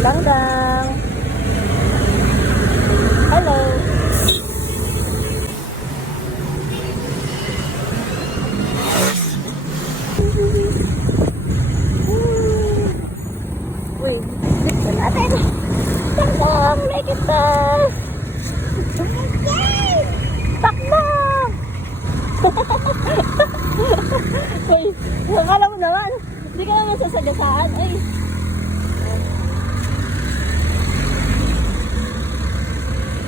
Dangdang. Hello. Uy, dito natin. Dangdang, may kita. Takbo! Uy, akala mo naman. Hindi ka naman sasagasaan. Ay.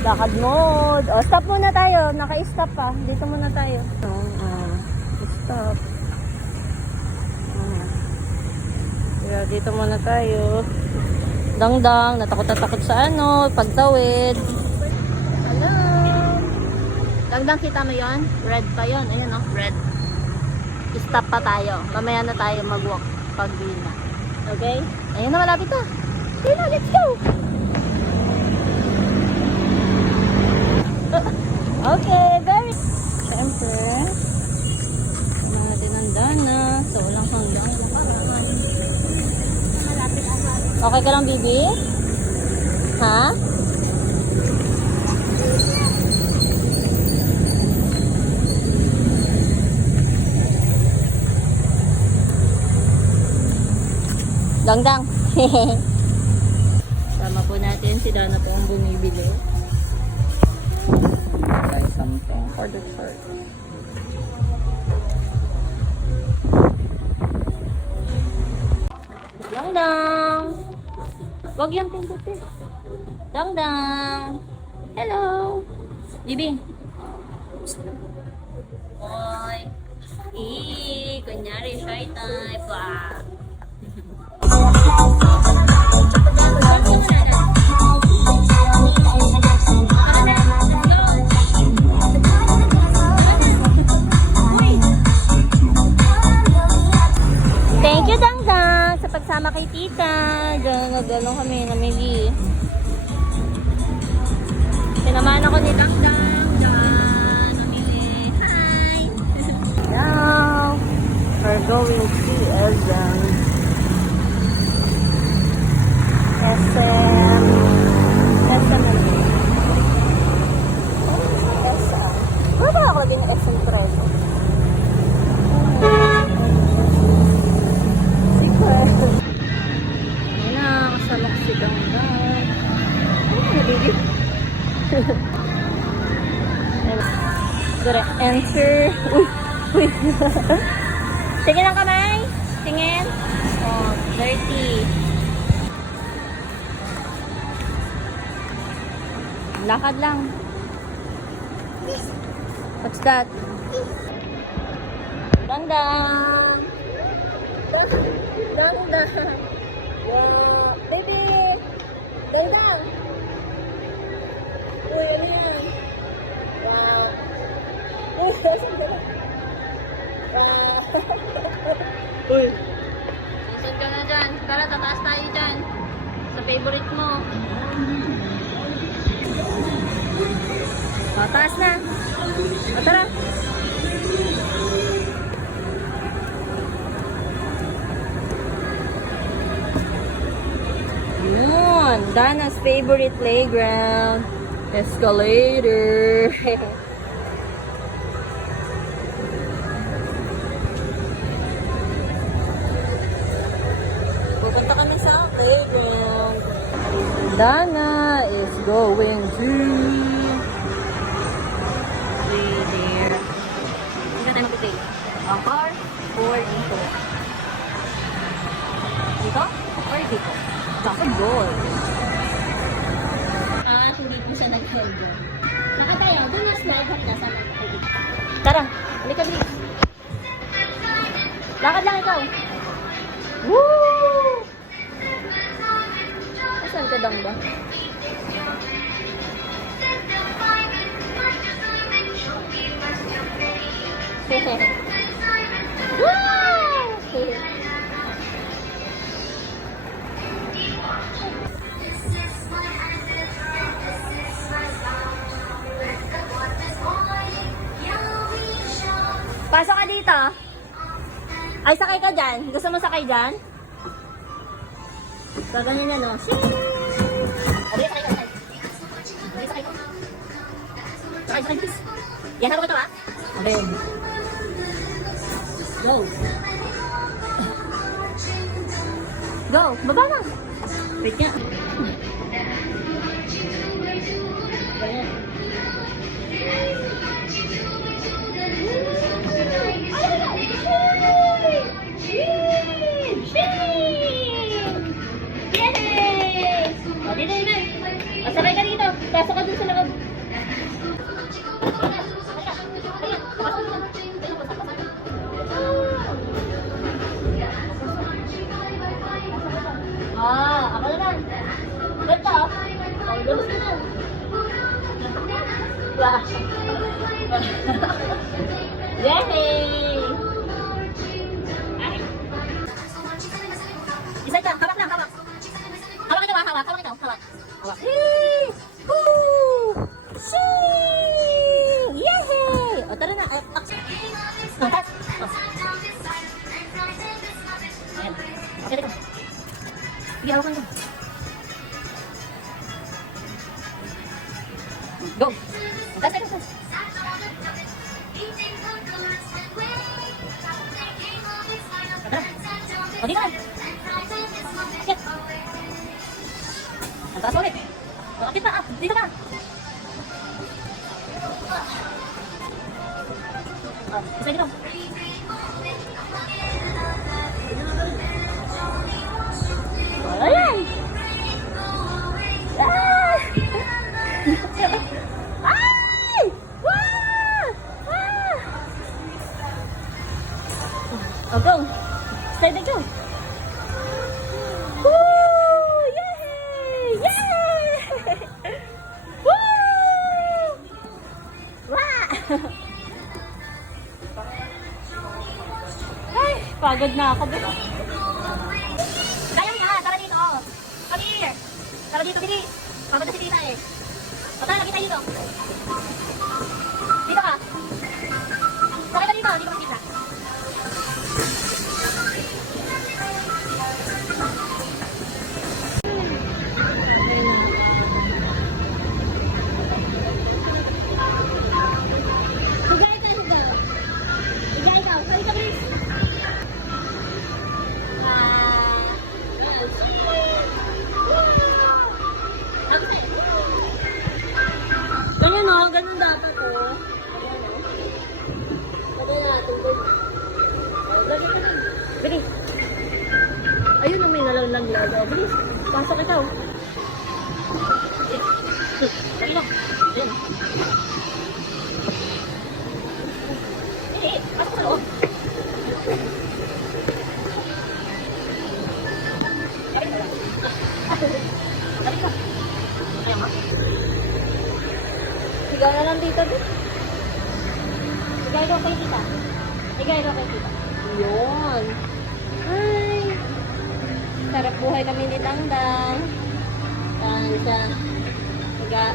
Lakad mode. O, stop muna tayo. Naka-stop pa. Dito muna tayo. Stop. Yeah, dito muna tayo. Dangdang. Natakot sa ano. Pagtawid. Hello. Dangdang, kita mo yon? Red pa yon. Ayan o. Red. Stop pa tayo. Mamaya na tayo mag-walk pag green na. Okay? Ayan na, malapit na. Okay na, let's go! Okay, very... Siyempre, natin ang dana. So, walang hanggang. Okay ka lang, baby? Ha? Dangdang. Sama po natin si Dana po ang bumibili. Try something for the shirt. Dangdang. Wag yung pindutin. Dangdang. Hello. Bibi. Boy. Kunyari shy type. Wow. Thank you, Dangdang, sa pagsama kay Tita. Diyan, nagdalong kami, namili. Tinamaan ako ni Dangdang. Diyan, namili. Hi! Now, we're going to SM. SM. Wala ba ako laging SM Treso? Ayan na, kasama ko si Dangdang. Nabibig. Dure, enter. Uy. Tingin ang kamay. Tingin. Oh, dirty. Lakad lang. What's that? Dangdang. Dangdang. Wow. Baby. Dangdang. Uy, ano yan? Wow. Uy, asan ka na? Wow. Uy. Saan ka na dyan? Tara, tataas tayo dyan. Sa favorite mo. O, taas na. O, tara. Yun. Dana's favorite playground. Escalator. Pupunta kami sa playground. Dana is going to play there. Hindi tayo mag-play. A car or dito? Dito? Or dito? Dapat goal. Hindi po siya nag-hold. Nakatayo, doon na slide hop na sa mga. Tara, halika bilis. Lakad lang ikaw. Woo! Saan ka Dangdang? Woo! Pasok ka dito. Ay, sakay ka dyan. Gusto mo sakay dyan? Gaganon yan, no? Shing! Abi, sakay ka, sakay. Abi, sakay ka. Sakay, sakay, please. Yan, haro ka ito, ha? Abi. Go. Go, baba na. Wait nga. Ayan. O, dito na. O, sakay ka dito. Pasok ka dun sa loob. Ako naman. Ganda, oh. O, lubos ka na. Wah. Yay! Isa dyan, hawak lang, hawak. Hawak ito, hawak, hawak ito, hawak. Hawak. Yay! Woo! Shing! Yay! O, tara na. Cut. Ayan. Okay, dito. Sige, hawakan ko. Go! Tas, tas, tas. Tara. O, dito na. Shit. Ang taas ulit. O, akit pa, ah. Dito ka. O, isa dito. Ayan! Ah! Ay! Wah! Ah! Oh, go! Slide na go! Woo! Yay! Yay! Woo! Wah! Ay, pagod na ako. Kaya mo yan, tara dito. Come here. Tara dito, bilis. Pagod na si tita eh. O, tara, kita dito. Dito ka. Sakay ka dito, dito ka kita. Higay ka, higay. Higay ka, sakay ka bilis. Ganyan o, ganun dapat o. Ayan o. Lagay natin doon. Lagay ka rin. Bilis. Ayun o, may nalaglag. Bilis. Pasok ikaw. Lagay mo. Ayan o. Pasok ka loob. Lagay ka. Ayan mo. Sigaw na lang dito, di? Sigay daw kay tita. Sigay daw kay tita. Yun. Ay. Sarap buhay kami ni Dangdang. Saan siya? Siga.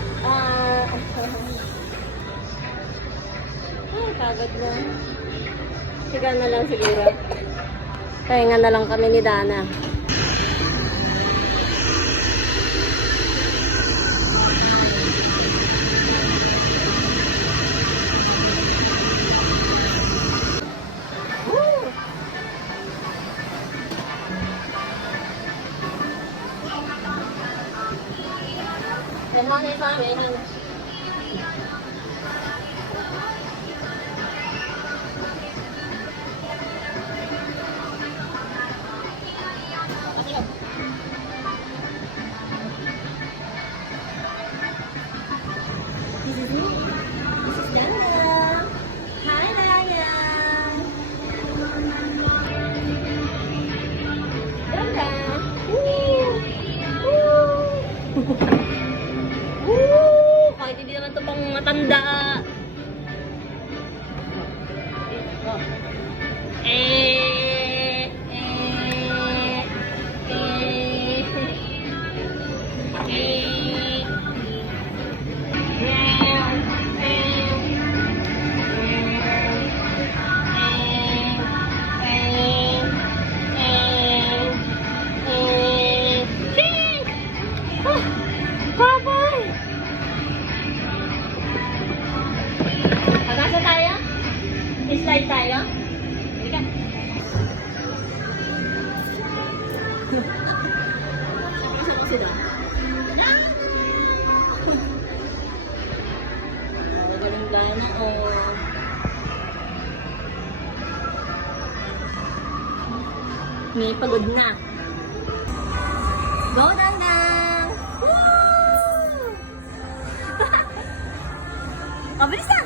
Ay, kagad na. Siga na lang siguro. Pahinga na lang kami ni Dana. Yan lang sa amin. This is Dana. Hi, Dana. Dana. Kahit hindi naman ito pang matanda. Isa ko sila. Galing gana ko. May pagod na. Go, Dangdang! Woo! Mabilis na!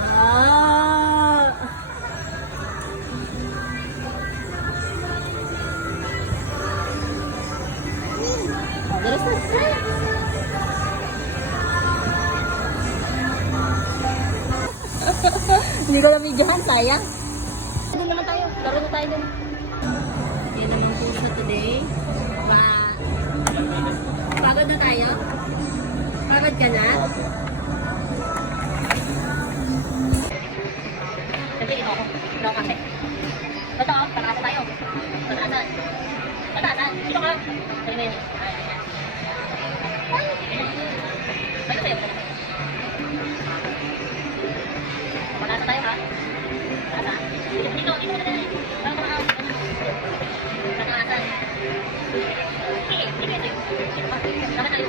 Ah! Mabilis na! Hindi ko namigyahan, sayang. Doon naman tayo. Laro na tayo doon. Yan naman po siya today. Pagod na tayo? Pagod ka na? Kasi ito ako. Ito ako kasi. Ito ako. Pataasan tayo. Pataasan. Pataasan. Dito ka. Sa'yo na yun. Sa'yo sa'yo. Pataasan tayo ha. Pataasan. Dito na tayo. Pataasan. Pataasan. Sige. Sige. Sige. Pataasan tayo.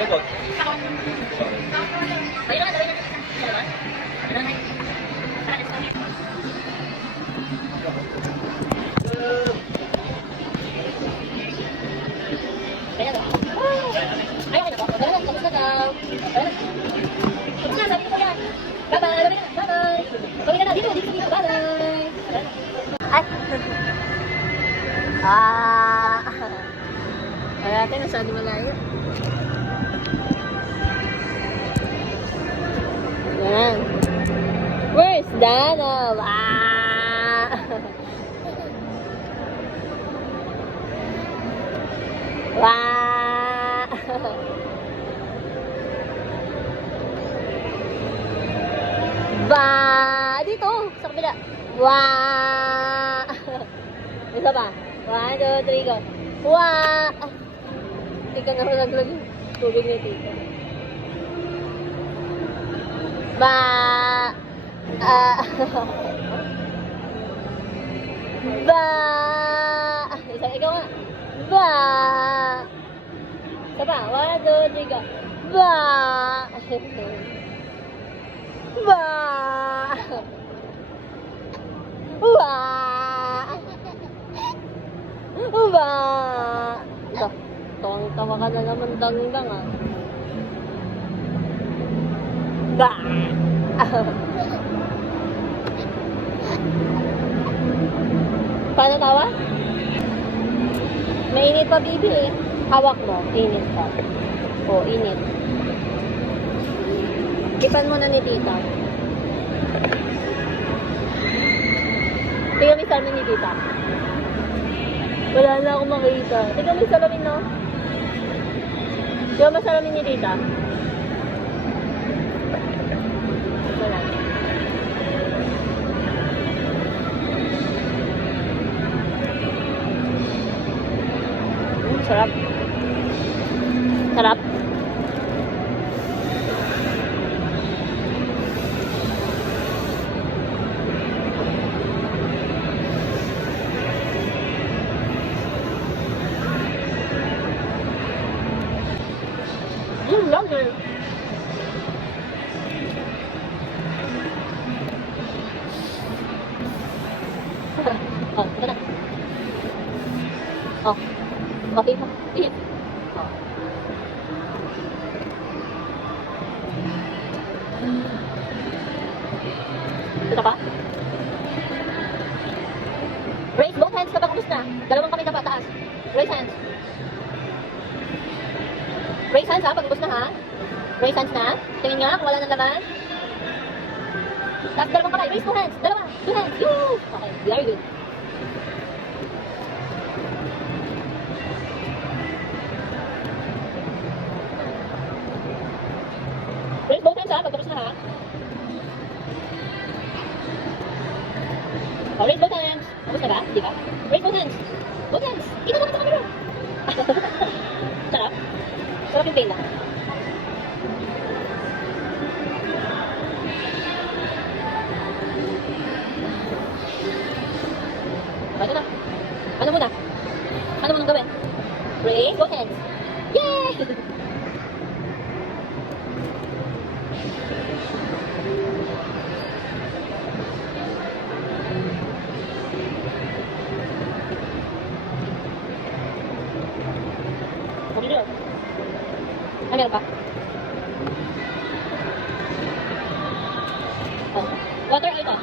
Ikot. Kaya natin masyado malayo. Yan. Where's Dano? Wah! Ba! Dito! Sa kabila! Wah! Isa pa. 1, 2, 3, go! Wah! Ika na naglag yung tubig ni Tito. Ba! Ba! Isa, ikaw nga. Ba! Isa pa. 1, 2, 3, go! Ba! Ba! Ba! Ba! Ito. Tawang-tawa ka na naman, Dangdang ah. Ba! Paano tawa? Mainit pa, bibi eh. Hawak mo, init pa. Oo, init. Ipan mo na ni tita. Tingnan mo yung salamin ni tita. Wala na akong makita. Tingnan mo yung salamin, no? Tingnan mo yung salamin ni tita. Wala. Sarap. Sarap. Longer. Oh, ito na. Oh, okay na. Iyan. Oh. Ito pa? Raise both hands kapag ubos na. Dalawang kamay na pataas. Raise hands. Raise hands ha, pag ubos na ha. Raise hands na. Tingin nga kung wala nang laman. Tapos dalawang kamay. Raise two hands. Dalawa. Two hands. Yoo! Okay, very good. Raise both hands ha, pag ubos na ha. Oh, raise both hands. Ubos na ba? Di ba? Raise both hands. Both hands. Kita mo ka sa camera. Sarap. Sarap yung pain. lang. Ano na? Ano muna? Ano muna gawin? Raise both hands. Yay! Meron pa? Oh. Water ito.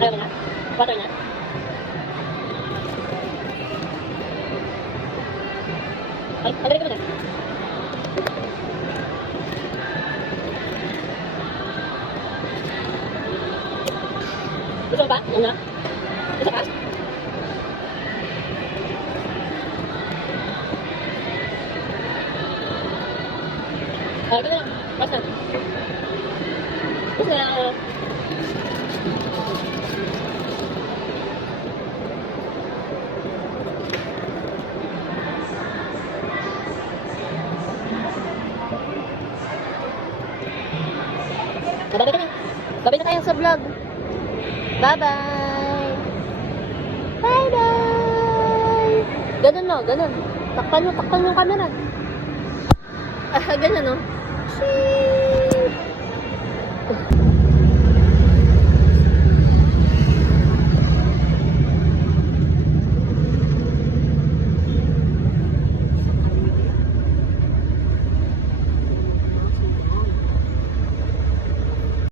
Ayaw mo na? Water na? Ay, tagalit ka mo na. Gusto mo pa? Ano na? Gusto pa? Ah, ito na. Basta. Basta na. Babay ka na. Babay na tayo sa vlog. Bye-bye. Bye-bye. Ganun no, ganun. Takpan mo yung camera. Ah, ganun no. Sheesh.